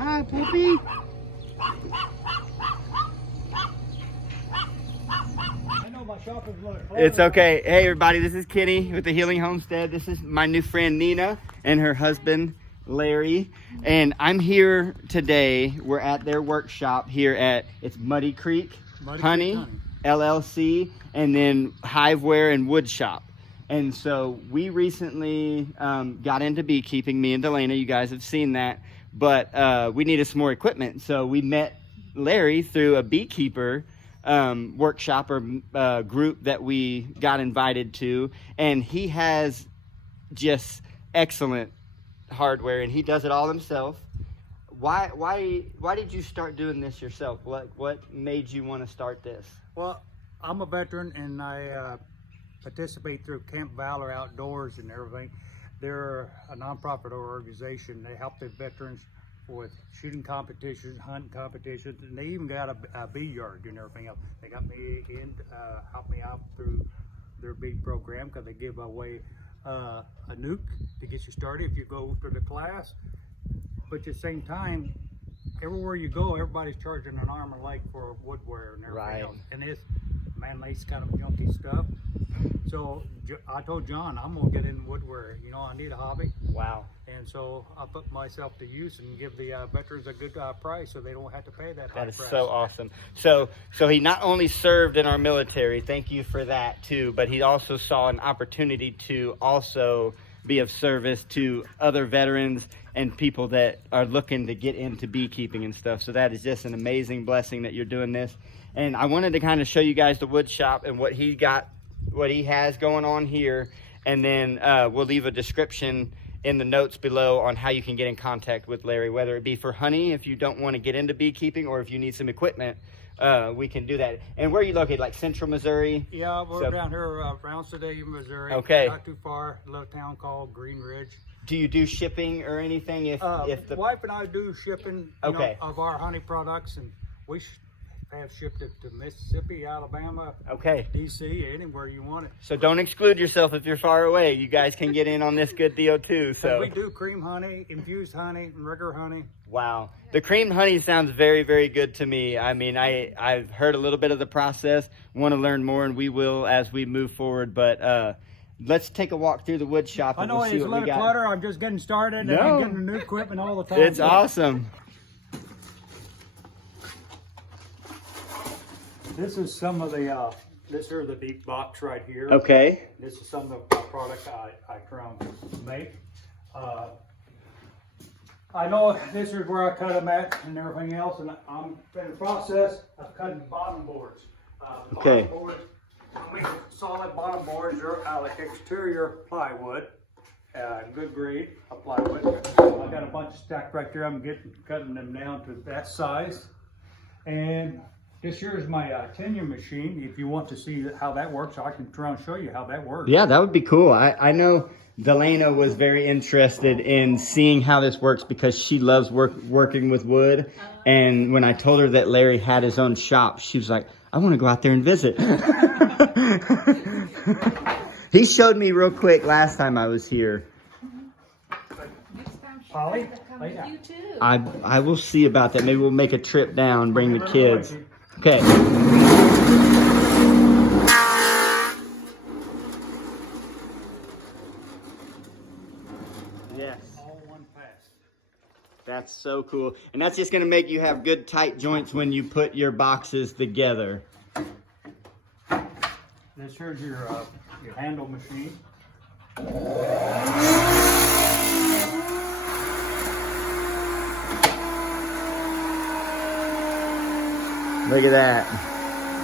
Hi, Poopy. It's okay. Hey, everybody, this is Kenny with the Healing Homestead. This is my new friend Nina and her husband Larry. And I'm here today. We're at their workshop here at Muddy Creek Honey LLC, and then Hiveware and Wood Shop. And so we recently got into beekeeping, me and Delana. You guys have seen that. But we needed some more equipment. So we met Larry through a beekeeper workshop or group that we got invited to, and he has just excellent hardware, and he does it all himself. Why did you start doing this yourself? What made you want to start this? Well, I'm a veteran, and I participate through Camp Valor Outdoors and everything. They're a nonprofit organization. They help the veterans with shooting competitions, hunting competitions, and they even got a bee yard and everything else. They got me in, helped me out through their bee program, because they give away a nuke to get you started if you go through the class. But at the same time, everywhere you go, everybody's charging an arm and leg for woodware and everything else. And it's man-made kind of junky stuff. So I told John, I'm gonna get in woodware. You know, I need a hobby. Wow. And so I put myself to use and give the veterans a good price, so they don't have to pay that high That is price. so awesome. So he not only served in our military, thank you for that too, but he also saw an opportunity to also be of service to other veterans and people that are looking to get into beekeeping and stuff. So that is just an amazing blessing that you're doing this. And I wanted to kind of show you guys the wood shop and what he has going on here. And then we'll leave a description in the notes below on how you can get in contact with Larry, whether it be for honey, if you don't want to get into beekeeping, or if you need some equipment, we can do that. And where are you located, like Central Missouri? Yeah, we're down here around Sedalia, Missouri. Okay. Not too far, a little town called Green Ridge. Do you do shipping or anything? If the wife and I do shipping Okay. of our honey products, and we have shipped it to Mississippi, Alabama, Okay. DC, anywhere you want it. So don't exclude yourself if you're far away. You guys can get in on this good deal too. So and we do cream honey, infused honey, and regular honey. Wow. The creamed honey sounds very, very good to me. I mean, I've heard a little bit of the process, want to learn more, and we will as we move forward. But let's take a walk through the wood shop. I know we'll see it's a what we little got. clutter. I'm just getting started, and I'm getting new equipment all the time. It's awesome. This is some of the, this is the deep box right here. Okay. This is some of the product I currently make. I know this is where I cut them at and everything else, and I'm in the process of cutting bottom boards. Okay. Bottom boards, I make solid bottom boards are like exterior plywood, good grade of plywood. I got a bunch stacked right there. I'm cutting them down to that size. And this here is my tenure machine. If you want to see how that works, I can try and show you how that works. Yeah, that would be cool. I know Delana was very interested in seeing how this works because she loves working with wood. And when I told her that Larry had his own shop, she was like, I want to go out there and visit. He showed me real quick last time I was here. Polly? I will see about that. Maybe we'll make a trip down, bring the kids. Okay. Yes. All one pass. That's so cool. And that's just going to make you have good tight joints when you put your boxes together. This here's your handle machine. Look at that.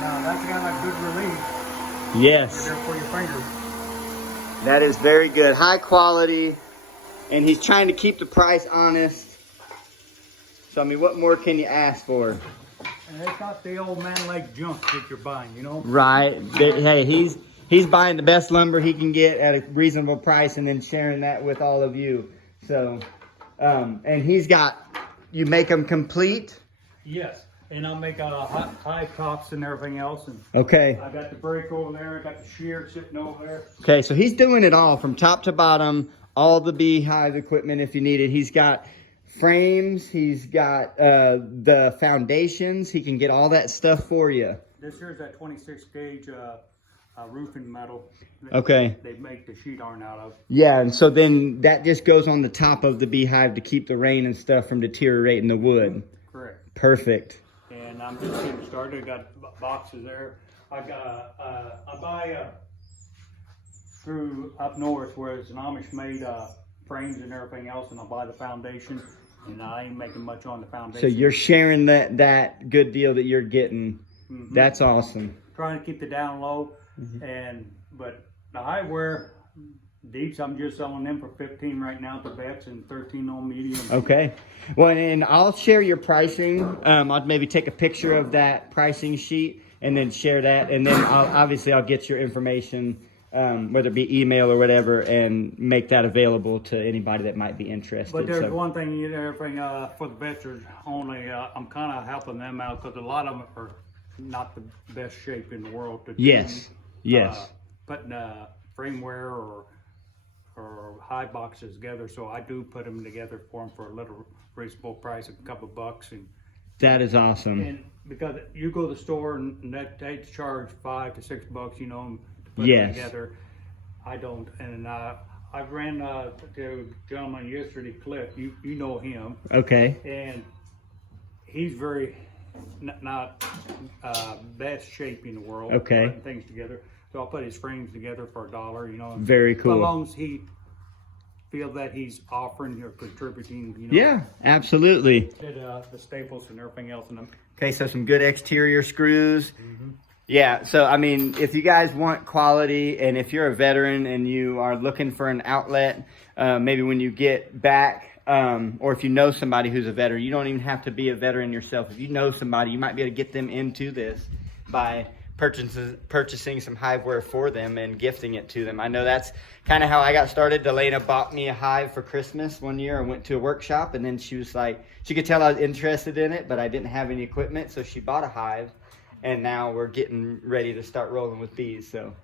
Now that's got a good relief. Yes. There for your fingers. That is very good. High quality. And he's trying to keep the price honest. So, I mean, what more can you ask for? And it's not the old man like junk that you're buying, you know? Right. Hey, he's buying the best lumber he can get at a reasonable price and then sharing that with all of you. So, and he's got, you make them complete? Yes. And I'll make high tops and everything else. And Okay. I got the brake over there. I got the shear sitting over there. Okay, so he's doing it all from top to bottom, all the beehive equipment if you need it. He's got frames. He's got the foundations. He can get all that stuff for you. This here's that 26 gauge roofing metal that Okay. they make the sheet iron out of. Yeah, and so then that just goes on the top of the beehive to keep the rain and stuff from deteriorating the wood. Correct. Perfect. And I'm just getting started. I got boxes there. I buy through up north where it's an Amish made frames and everything else, and I buy the foundation, and I ain't making much on the foundation. So you're sharing that good deal that you're getting. Mm-hmm. That's awesome. Trying to keep it down low, but the Hiveware deeps, I'm just selling them for 15 right now to vets and 13 on medium. Okay. Well, and I'll share your pricing. I'll maybe take a picture of that pricing sheet and then share that, and then I'll get your information, whether it be email or whatever, and make that available to anybody that might be interested. But there's one thing, everything for the veterans only. I'm kind of helping them out because a lot of them are not the best shape in the world to do. Yes. Putting frameware or high boxes together, so I do put them together for them for a little reasonable price, a couple bucks. And that is awesome. And because you go to the store and they charge $5 to $6, to put them together. I don't, and I ran to a gentleman yesterday, Cliff. You know him. Okay. And he's very not best shape in the world. Okay. Putting things together. So I'll put his frames together for $1, Very cool. As long as he feels that he's offering or contributing, Yeah, absolutely. Did the staples and everything else in them. Okay, so some good exterior screws. Yeah, so I mean, if you guys want quality, and if you're a veteran and you are looking for an outlet, maybe when you get back, or if you know somebody who's a veteran, you don't even have to be a veteran yourself. If you know somebody, you might be able to get them into this by purchasing some Hiveware for them and gifting it to them. I know that's kind of how I got started. Delana bought me a hive for Christmas one year. I went to a workshop, and then she was like, she could tell I was interested in it, but I didn't have any equipment, so she bought a hive, and now we're getting ready to start rolling with bees. So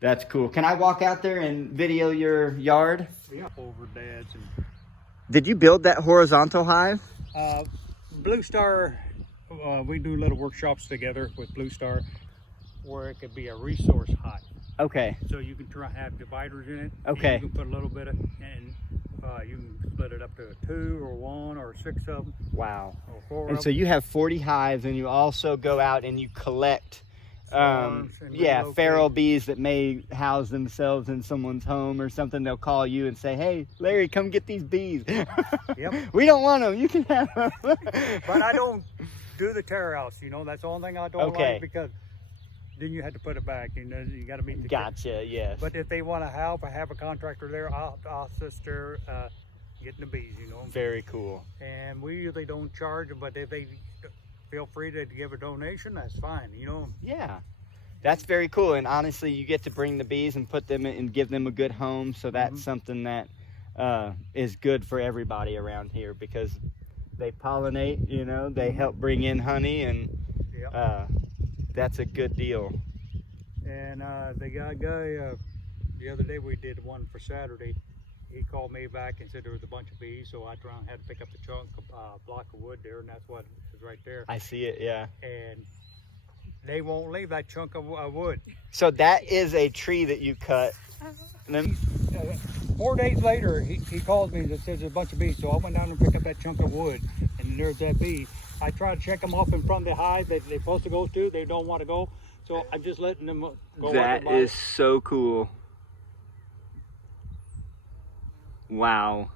that's cool. Can I walk out there and video your yard? Yeah, over dads. Did you build that horizontal hive? Blue Star, we do little workshops together with Blue Star where it could be a resource hive. Okay. So you can try have dividers in it. Okay. You can put a little bit of, and you can split it up to 2 or 1 or 6 of them. Wow. Or 4 And of so you have 40 hives, and you also go out and you collect feral bees that may house themselves in someone's home or something. They'll call you and say, hey, Larry, come get these bees. Yep. We don't want them. You can have them. But I don't do the tear outs, that's the only thing I don't like, because then you had to put it back, you got to meet the Gotcha, yes. But if they want to help, I have a contractor there, I'll assist her getting the bees, Very cool. And we usually don't charge them, but if they feel free to give a donation, that's fine, Yeah, that's very cool. And honestly, you get to bring the bees and put them in and give them a good home. So that's something that is good for everybody around here, because they pollinate, they help bring in honey, and that's a good deal. And the guy the other day we did one for Saturday. He called me back and said there was a bunch of bees, so I had to pick up the chunk of block of wood there, and that's what is right there. I see it, yeah. And they won't leave that chunk of wood. So that is a tree that you cut. And then 4 days later, he called me and says there's a bunch of bees, so I went down and picked up that chunk of wood, and there's that bee. I tried to check them off in front of the hive that they're supposed to go to. They don't want to go, so I'm just letting them go. That is so cool. Wow.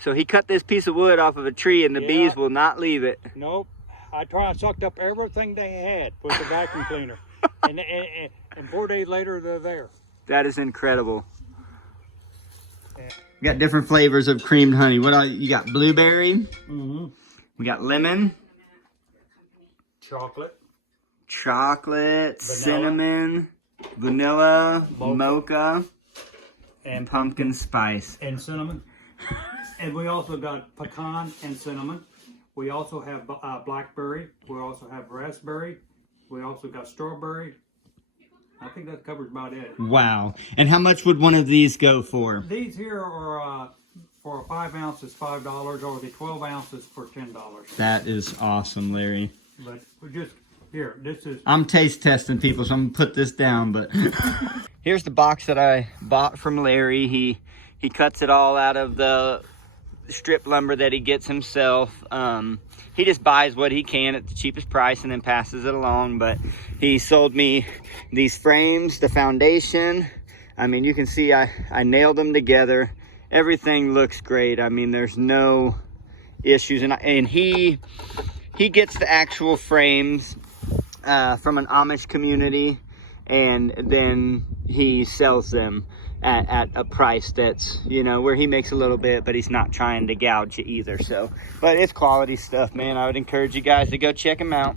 So he cut this piece of wood off of a tree, and the bees will not leave it. Nope. I sucked up everything they had with the vacuum cleaner. and 4 days later, they're there. That is incredible. We got different flavors of creamed honey. What you got? Blueberry. We got lemon. Chocolate. Cinnamon. Vanilla. Mocha. And pumpkin spice. And cinnamon. And we also got pecan and cinnamon. We also have blackberry. We also have raspberry. We also got strawberry. I think that covers about it. Wow. And how much would one of these go for? These here are for a 5 ounce is $5, or the 12 ounces for $10. That is awesome, Larry. But we just, here, this is, I'm taste testing people, so I'm gonna put this down, but here's the box that I bought from Larry. He cuts it all out of the strip lumber that he gets himself. He just buys what he can at the cheapest price and then passes it along. But he sold me these frames, the foundation. I mean, you can see I nailed them together. Everything looks great. I mean, there's no issues. And he gets the actual frames from an Amish community, and then he sells them at a price that's, you know, where he makes a little bit, but he's not trying to gouge you either. So, but it's quality stuff, man. I would encourage you guys to go check him out.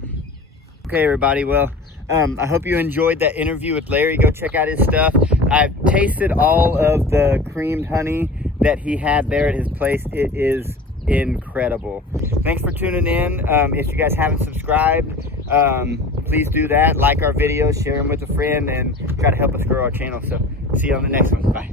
Okay, everybody. Well, I hope you enjoyed that interview with Larry. Go check out his stuff. I've tasted all of the creamed honey that he had there at his place. It is incredible. Thanks for tuning in. If you guys haven't subscribed, please do that. Like our videos, share them with a friend, and try to help us grow our channel. So see you on the next one. Bye.